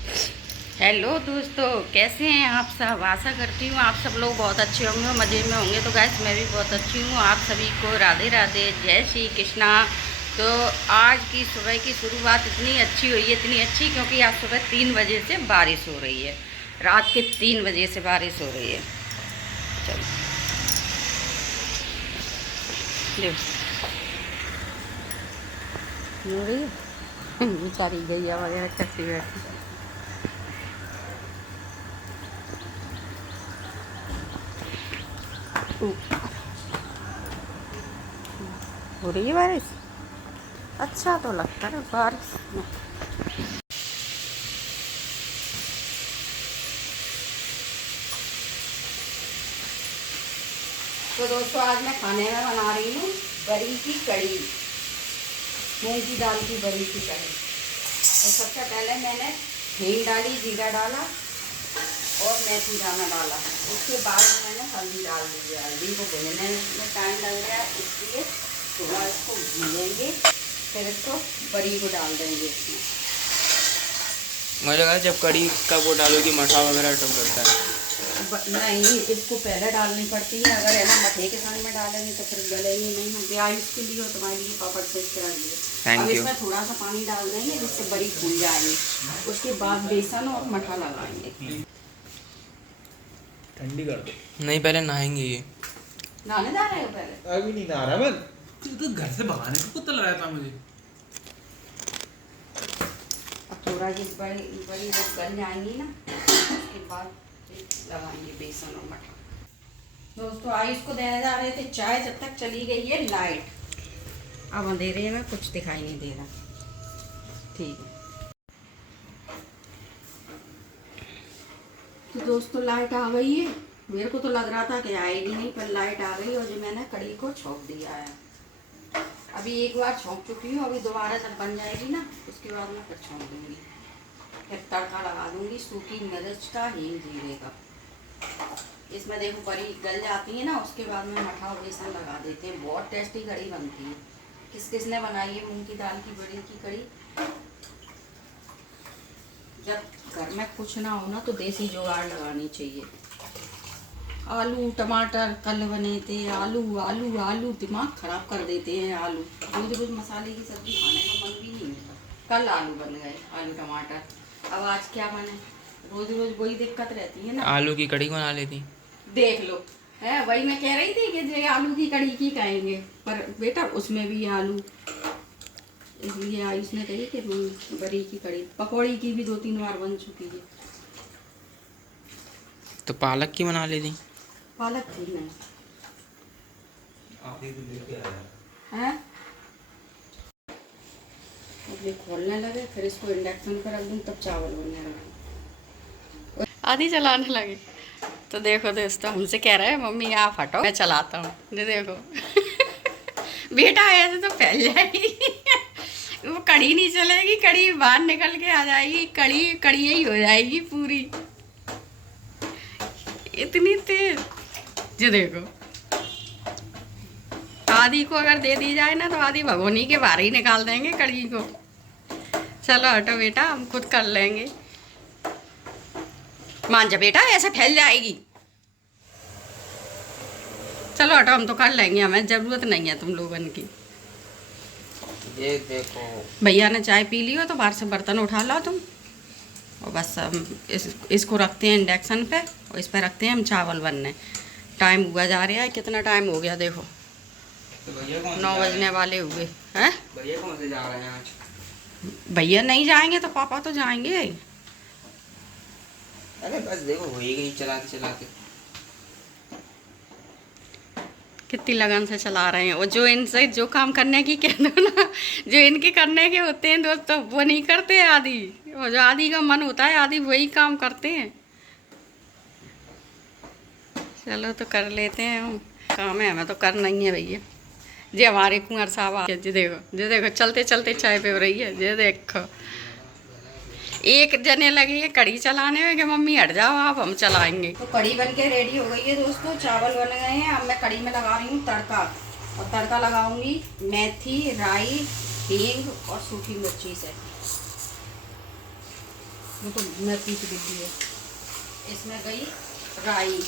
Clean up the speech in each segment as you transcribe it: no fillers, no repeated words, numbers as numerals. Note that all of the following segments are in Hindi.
हेलो दोस्तों, कैसे हैं आप सब। आशा करती हूँ आप सब लोग बहुत अच्छे होंगे, मज़े में होंगे। तो गैस मैं भी बहुत अच्छी हूँ। आप सभी को राधे राधे, जय श्री कृष्णा। तो आज की सुबह की शुरुआत इतनी अच्छी हुई है, इतनी अच्छी, क्योंकि आज सुबह 3 बजे से बारिश हो रही है। रात के 3 बजे से बारिश हो रही है। चलो हो रही है बेचारी गैया वगैरह चलती बैठी हो रही है बारिश। अच्छा तो लगता है बारिश में। तो दोस्तों आज मैं खाने में बना रही हूँ बरी की कड़ी, मूंग की दाल की बरी की कड़ी। तो सबसे पहले मैंने हींग डाली, जीरा डाला और मेथी दाना डाला। उसके बाद मैंने हल्दी डाल दी। हल्दी को भूनने में टाइम लग गया, इसलिए थोड़ा इसको भूनेंगे, फिर इसको बरी को डाल देंगे इसमें। मुझे लगा जब कड़ी का वो डालोगी मठा वगैरह टम करता है। नहीं, इसको पहले डालनी पड़ती है। अगर है ना मठे के संग में डालेंगे तो फिर गलेगी नहीं। हम ब्याज के लिए और तुम्हारे लिए पापड़ से रख दिए। अब इसमें थोड़ा सा पानी डाल देंगे जिससे बड़ी फूल जाएगी। उसके बाद बेसन और मठा लगाएंगे। ठंडी कर दो। नहीं, पहले नहाएंगे। ये नहाने जा रहे हो पहले? अभी नहीं नहा रहा मैं। तू तो घर से भगाने को कुत्ता लगाया था मुझे। अब थोड़ा ये बड़ी बड़ी जब गल जाएंगी ना, उसके बाद लगाएंगे बेसन और मटर। दोस्तों आयुष को देने जा रहे थे चाय, जब तक चली गई है लाइट। अब अंधेरे में कुछ दिखाई नहीं दे रहा। ठीक है तो दोस्तों लाइट आ गई है। मेरे को तो लग रहा था कि आएगी नहीं, पर लाइट आ गई और जो मैंने कड़ी को छोंक दिया है। अभी एक बार छोंक चुकी हूँ, अभी दोबारा जब बन जाएगी ना उसके बाद मैं फिर छोंक दूँगी। फिर तड़का लगा दूँगी सूखी मिर्च का, हींग जीरे का। इसमें देखो बड़ी गल जाती है ना, उसके बाद में मठा और बेसन लगा देते हैं। बहुत टेस्टी कड़ी बनती है। किस किस ने बनाई है मूंग की दाल की बड़ी की कड़ी। जब घर में कुछ ना हो ना तो देसी जुगाड़ लगानी चाहिए। आलू टमाटर कल बने थे, आलू आलू आलू दिमाग खराब कर देते हैं। आलू रोज रोज मसाले की सब्जी खाने का मन भी नहीं होता। कल आलू बन गए, आलू टमाटर। अब आज क्या बने? रोज रोज वही दिक्कत रहती है ना। आलू की कड़ी बना लेती। देख लो, है वही मैं कह रही थी कि जो आलू की कड़ी की कहेंगे, पर बेटा उसमें भी आलू, इसलिए आयुष ने कही कि बरी की कड़ी। पकौड़ी की भी 2-3 बार बन चुकी है। तो पालक की बना लेती। पालक थी नहीं है। अब ये खोलने लगे, फिर इसको इंडक्शन पर रख दूँ तब चावल बनने लगे, आधी चलाने लगे। तो देखो दोस्तों हमसे कह रहे हैं मम्मी आप हटो मैं चलाता हूँ। ये देखो बेटा ऐसे तो फैल जाएगी वो कड़ी नहीं चलेगी, कड़ी बाहर निकल के आ जाएगी। कड़ी कड़ी ही हो जाएगी पूरी, इतनी तेज। ये देखो आधी को अगर दे दी जाए ना तो आधी भगोनी के बाहर ही निकाल देंगे कड़ी को। चलो हटो बेटा हम खुद कर लेंगे। मान जा बेटा ऐसे फैल जाएगी। चलो हटो हम तो कर लेंगे, हमें ज़रूरत नहीं है तुम लोगों की। ये देखो भैया ने चाय पी ली हो तो बाहर से बर्तन उठा लो तुम, और बस हम इसको रखते हैं इंडक्शन पे और इस पर रखते हैं हम चावल बनने। टाइम हुआ जा रहा है, कितना टाइम हो गया देखो। तो भैया कौन 9 बजने वाले हुए हैं। भैया कौन से जा रहे हैं आज? भैया नहीं जाएंगे तो पापा तो जाएंगे। अरे बस देखो हो ही गई चलाते चलाते। कितनी लगन से चला रहे हैं। और जो इनसे जो काम करने की कह दो ना, जो इनके करने के होते हैं दोस्तों वो नहीं करते आदि। और जो आदि का मन होता है आदि वही काम करते हैं। चलो तो कर लेते हैं हम, काम है हमें तो करना ही है भैया। जी हमारे कुंवर साहब आ जी देखो चलते चलते चाय पे हो रही है। जी देखो एक जने लगी है कड़ी चलाने में कि मम्मी हट जाओ आप हम चलाएंगे। तो कड़ी बन के रेडी हो गई है दोस्तों, चावल बन गए हैं। अब मैं कड़ी में लगा रही हूँ तड़का, और तड़का लगाऊंगी मेथी राई हींग और सूखी मिर्ची से। वो तो मैं पीस देती है। इसमें गई राई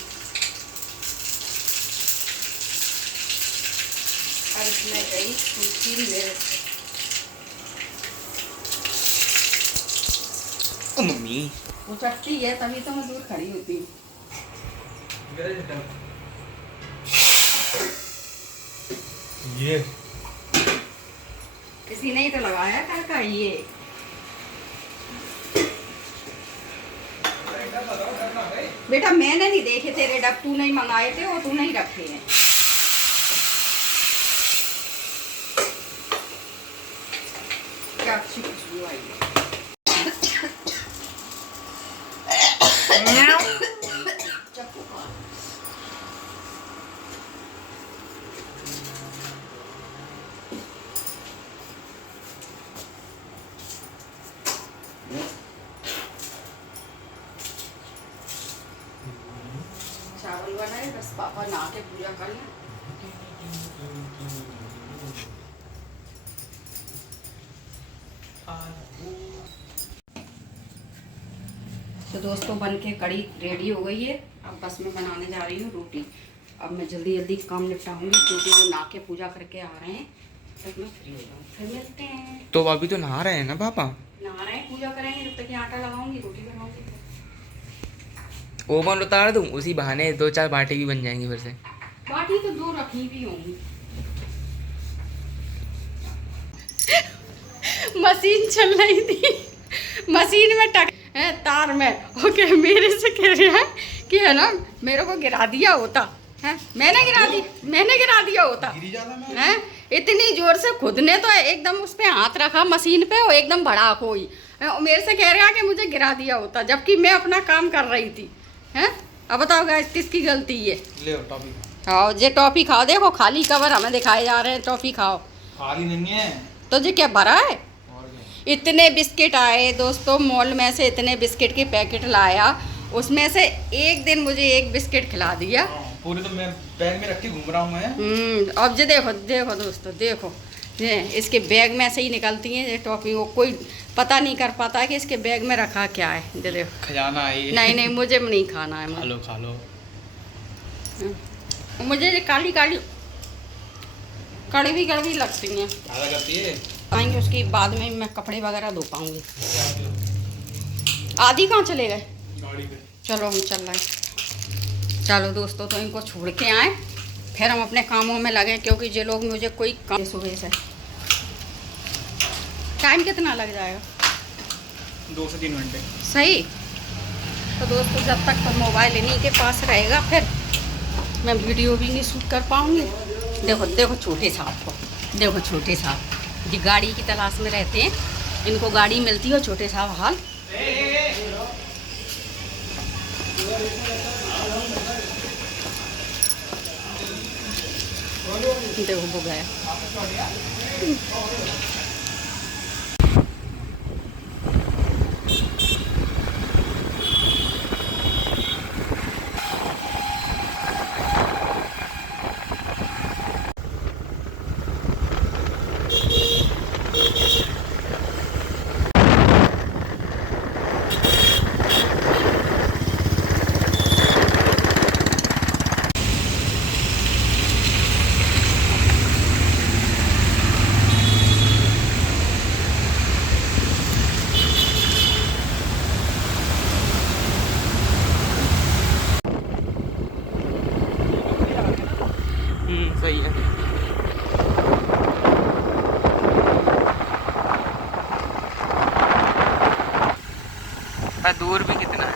और इसमें गई सूखी मिर्च। ओ मम्मी वो चटती है तभी तो मैं दूर खड़ी होती हूँ। ये किसी ने ही तो लगाया कल का ये। बेटा मैंने नहीं देखे तेरे डब, तू नहीं मंगाए थे और तू नहीं रखे हैं। क्या अच्छी खुशबू आई है। चक्कू खा। चावल बनाए बस, पापा नहा के पूजा कर लें। तो दोस्तों बन के कड़ी रेडी हो गई है। अब बस मैं बनाने जा रही हूँ रोटी। अब मैं जल्दी जल्दी काम निपटाऊंगी क्योंकि वो नहा के पूजा करके आ रहे हैं, तब मैं फ्री हो जाऊँ, फिर मिलते हैं। तो अभी तो नहा रहे हैं ना पापा? नहा रहे हैं, पूजा करेंगे, जब तक ये आटा लगाऊंगी रोटी बनाऊंगी। ओवन उतार दूं, उसी बहाने 2-4 बाटी भी बन जाएंगी फिर से। बाटी तो 2 रखी भी होंगी। मशीन चल रही थी, मशीन में टक है तार में। ओके मेरे से कह रहे हैं कि है ना मेरे को गिरा दिया होता है, मैंने गिरा दिया होता है। इतनी जोर से खुद ने तो एकदम उस पे हाथ रखा मशीन पे और एकदम बड़ा कोई मेरे से कह रहा कि मुझे गिरा दिया होता, जबकि मैं अपना काम कर रही थी। हैं अब बताओ गाइस किसकी गलती है? ले टॉफी खाओ जे टॉफी खाओ। देखो खाली कवर हमें दिखाए जा रहे हैं, टॉफी खाओ। खाली नहीं है तो जी क्या भरा है? इतने बिस्किट आए दोस्तों मॉल में से, इतने बिस्किट के पैकेट लाया, उसमें से एक दिन मुझे एक बिस्किट खिला दिया। पूरे तो मैं बैग में रख के घूम रहा हूँ मैं। अब जो देखो दोस्तों, देखो ये इसके बैग में से ही निकलती हैं ये टॉफी। वो कोई पता नहीं कर पाता कि इसके बैग में रखा क्या है। ये देखो खजाना है ये। नहीं मुझे नहीं खाना है। खा लो मुझे ये काली काली कड़वी लगती हैं। ज़्यादा करती है। आएंगे उसके बाद में मैं कपड़े वगैरह धो पाऊंगी। आदि कहाँ चले गए? गाड़ी पे। चलो हम चल रहे हैं। चलो दोस्तों तो इनको छोड़ के आए, फिर हम अपने कामों में लगे, क्योंकि ये लोग मुझे कोई काम सुबह से। टाइम कितना लग जाएगा? 2 से 3 घंटे। सही। तो दोस्तों जब तक तो मोबाइल इन्हीं के पास रहेगा, फिर मैं वीडियो भी नहीं शूट कर पाऊंगी। देखो छोटे साहब को, देखो छोटे साहब जी गाड़ी की तलाश में रहते हैं, इनको गाड़ी मिलती है। छोटे साहब हाल देखो वो गया। सही है। दूर भी कितना है?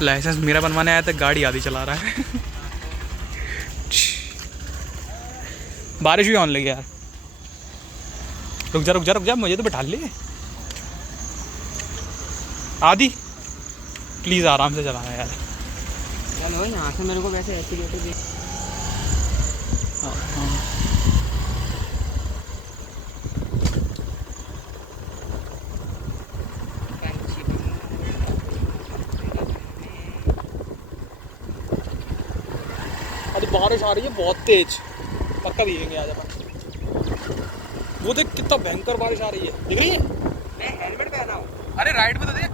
लाइसेंस मेरा बनवाने आया था, गाड़ी आधी चला रहा है। बारिश भी होने लगी यार। रुक जा मुझे तो बैठा ले। आदि प्लीज़ आराम से चलाना यार। चलो यहाँ से मेरे को वैसे ऐसी अरे बारिश आ रही है बहुत तेज, पक्का भीगेंगे आज अपन। वो देख कितना भयंकर बारिश आ रही है, दिख रही है? मैं हेलमेट पहना हूँ। अरे राइट में तो देख।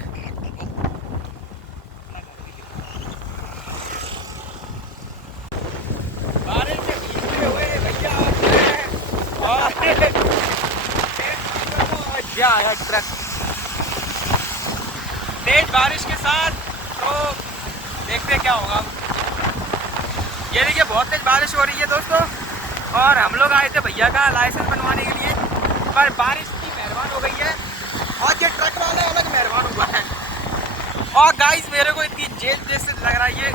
बारिश में भीगते हुए भैया आया ट्रक तेज बारिश के साथ। तो देखते क्या होगा। ये देखिए बहुत तेज बारिश हो रही है दोस्तों, और हम लोग आए थे भैया का लाइसेंस बनवाने के लिए, पर बारिश इतनी मेहरबान हो गई है और ये ट्रक वाले अलग मेहरबान हुआ है। और गाइस मेरे को इतनी जेल जैसे लग रहा है ये।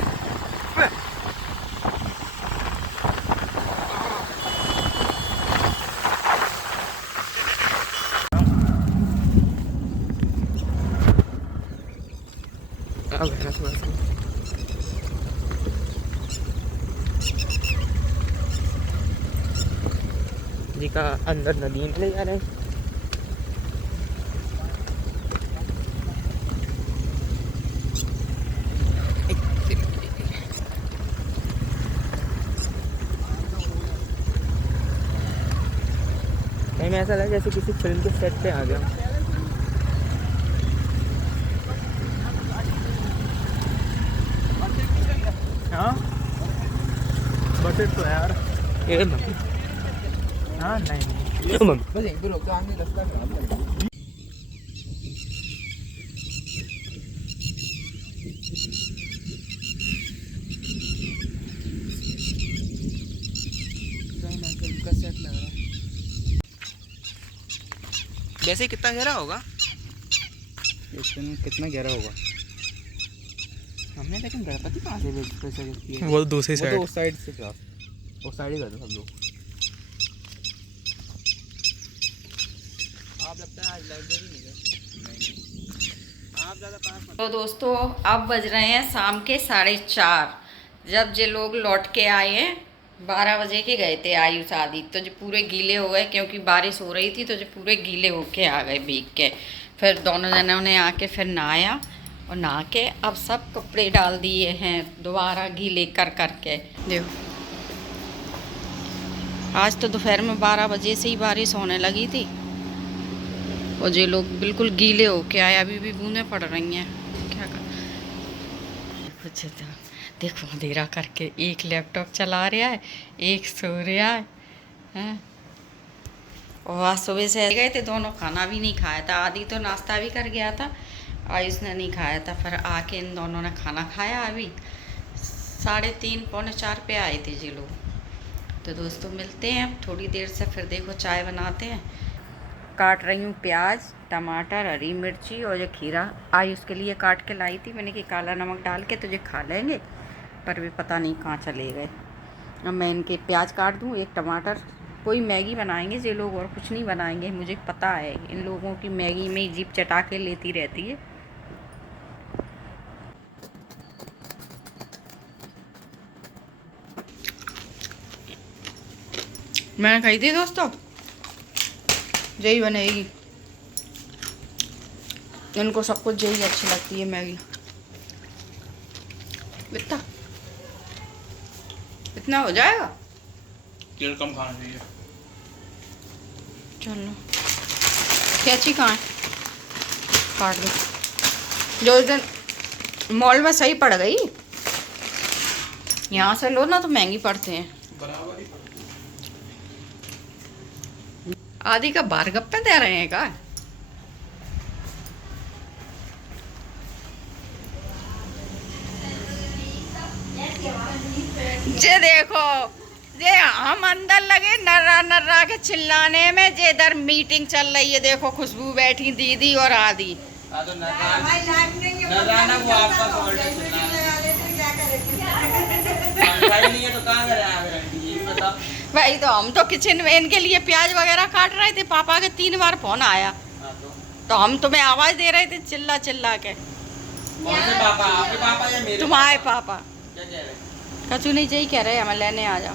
जी का अंदर नदी में ले जा रहे हैं। कहीं ऐसा लगा जैसे किसी फिल्म के सेट पे आ गया। हाँ बजट तो है यार ये। हाँ नहीं बस एक भी रोक तो आगे रास्ता खराब लग रहा है। वैसे कितना गहरा होगा? कितना गहरा होगा? हमने लेकिन गणपति कहाँ से सजेस्ट किया? वो दूसरी वो तो साइड। उस साइड से था, उस साइड ही गए थे सब लोग। आप लगता है आज लाइब्रेरी नहीं गए। आप ज़्यादा पास मत। तो दोस्तों अब बज रहे हैं शाम के 4:30। जब ये लोग लौट के आए हैं 12 बजे के गए थे आयुष आदि, तो जो पूरे गीले हो गए क्योंकि बारिश हो रही थी, तो जो पूरे गीले होके आ गए भीग के। फिर दोनों जनों ने आके फिर नहाया और नहा के अब सब कपड़े डाल दिए हैं दोबारा गीले कर के। देखो आज तो दोपहर में 12 बजे से ही बारिश होने लगी थी और ये लोग बिल्कुल गीले होके आए। अभी भी बूंदें पड़ रही हैं। क्या कर कुछ देखो अंधेरा करके एक लैपटॉप चला रहा है, एक सो रहा है, हैं? और आज सुबह से गए थे दोनों, खाना भी नहीं खाया था। आदि तो नाश्ता भी कर गया था, आयुष ने नहीं खाया था। फिर आके इन दोनों ने खाना खाया। अभी 3:30 पौने 4 पे आए थे ये लोग। तो दोस्तों मिलते हैं थोड़ी देर से, फिर देखो चाय बनाते हैं। काट रही हूँ प्याज, टमाटर, हरी मिर्ची और ये खीरा आयुष के लिए काट के लाई थी मैंने कि काला नमक डाल के तुझे खा लेंगे, पर वे पता नहीं कहाँ चले गए। अब मैं इनके प्याज काट दूँ, एक टमाटर। कोई मैगी बनाएंगे ये लोग और कुछ नहीं बनाएंगे, मुझे पता है इन लोगों की मैगी में ही जीभ चटा के लेती रहती है। मैंने कही थी दोस्तों यही बनेगी, इनको सब कुछ यही अच्छी लगती है मैगी। इतना हो जाएगा, तेल कम खाना चाहिए। चलो कैची कहाँ है, काट दो। जो उस दिन मॉल में सही पड़ गई, यहाँ से लो ना तो महंगी पड़ते हैं। बराबर ही आदि का बार गप्पे दे रहे हैं का? जे देखो जे हम अंदर लगे नर्रा नर्रा के चिल्लाने में, जे इधर मीटिंग चल रही है। देखो खुशबू बैठी, दीदी और आदि। तो नजराना वो आपका फॉल्ट नहीं है तो कहाँ करे आगे ये बता। भाई तो हम तो किचन में इनके लिए प्याज वगैरह काट रहे थे, पापा के 3 बार फोन आया तो हम तुम्हें आवाज दे रहे थे चिल्ला चिल्ला के। कौन से पापा? आपके पापा या मेरे? तुम्हारे पापा। क्या कह रहे? कचू नहीं चाहिए कह रहे हमें लेने आ जाओ।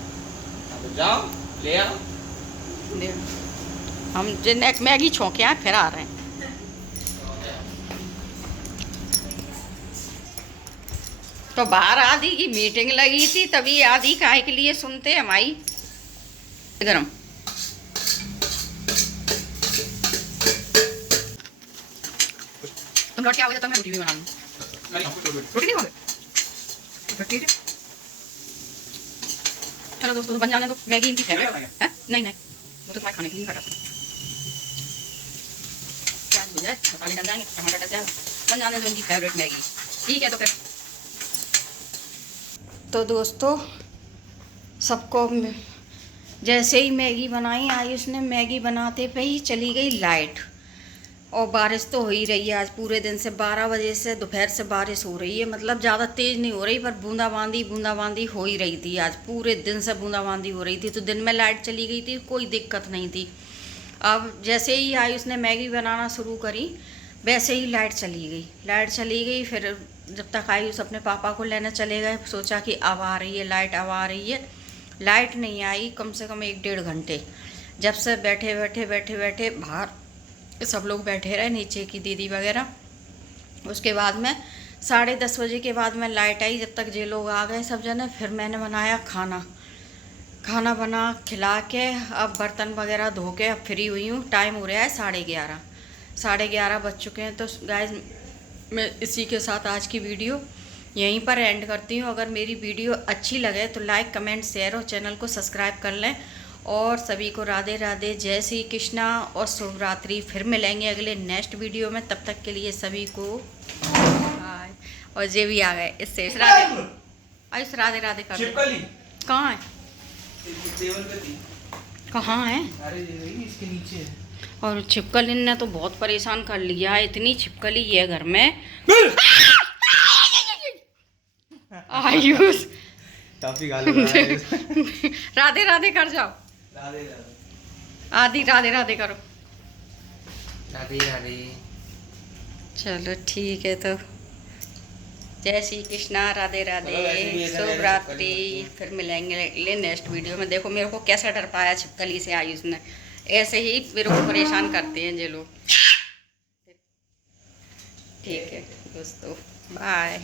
तो जाओ ले आओ। हम जिन एक मैगी छोंके आए फिर आ रहे हैं। तो बाहर आदि की मीटिंग लगी थी, तभी आदि काहे के लिए सुनते हमारी गरम। तुम लौट के आओगे तो मैं रोटी भी बना लूँ। रोटी नहीं खाओगे? चलो दोस्तों, तो बन जाने दो। मैगी इनकी फेवरेट है। नहीं नहीं, वो तो तुम्हारे खाने के लिए काटा था। प्याज भुन जाए, मसाले डल जाएंगे, टमाटर डल जाएगा, बन जाने दो इनकी फेवरेट मैगी। ठीक है तो फिर तो दोस्तों, सबको जैसे ही मैगी बनाई, आयुष ने मैगी बनाते पे ही चली गई लाइट। और बारिश तो हो ही रही है आज पूरे दिन से। 12 बजे से दोपहर से बारिश हो रही है। मतलब ज़्यादा तेज़ नहीं हो रही, पर बूंदाबांदी हो ही रही थी। आज पूरे दिन से बूंदाबांदी हो रही थी। तो दिन में लाइट चली गई थी, कोई दिक्कत नहीं थी। अब जैसे ही आयुष ने मैगी बनाना शुरू करी, वैसे ही लाइट चली गई। फिर जब तक आयुष अपने पापा को लेने चले गए, सोचा कि अब आ रही है लाइट, अब आ रही है। लाइट नहीं आई कम से कम 1-1.5 घंटे। जब से बैठे बाहर सब लोग बैठे रहे, नीचे की दीदी वगैरह। उसके बाद में 10:30 बजे के बाद में लाइट आई। जब तक ये लोग आ गए सब जने, फिर मैंने बनाया खाना बना खिला के अब बर्तन वगैरह धो के अब फ्री हुई हूँ। टाइम हो रहा है 11:30 बज चुके हैं। तो गाइस, मैं इसी के साथ आज की वीडियो यहीं पर एंड करती हूँ। अगर मेरी वीडियो अच्छी लगे तो लाइक, कमेंट, शेयर और चैनल को सब्सक्राइब कर लें। और सभी को राधे राधे, जय श्री कृष्णा और शुभ रात्रि। फिर मिलेंगे अगले नेक्स्ट वीडियो में। तब तक के लिए सभी को बाय। और ये भी आ गए इससे राधे राधे राधे कर। कहाँ है? कहाँ है? अरे इसके नीचे है। और छिपकली ने तो बहुत परेशान कर लिया है। इतनी छिपकली है घर में। आयुष काफी गाली राधे राधे कर जाओ। आदि राधे राधे करो। राधे राधे। चलो ठीक है, तो जय श्री कृष्णा, राधे राधे, शुभ रात्रि। फिर मिलेंगे नेक्स्ट वीडियो में। देखो मेरे को कैसा डर पाया छिपकली से आयुष ने। ऐसे ही मेरे को परेशान करते हैं ये लोग। ठीक है दोस्तों, बाय।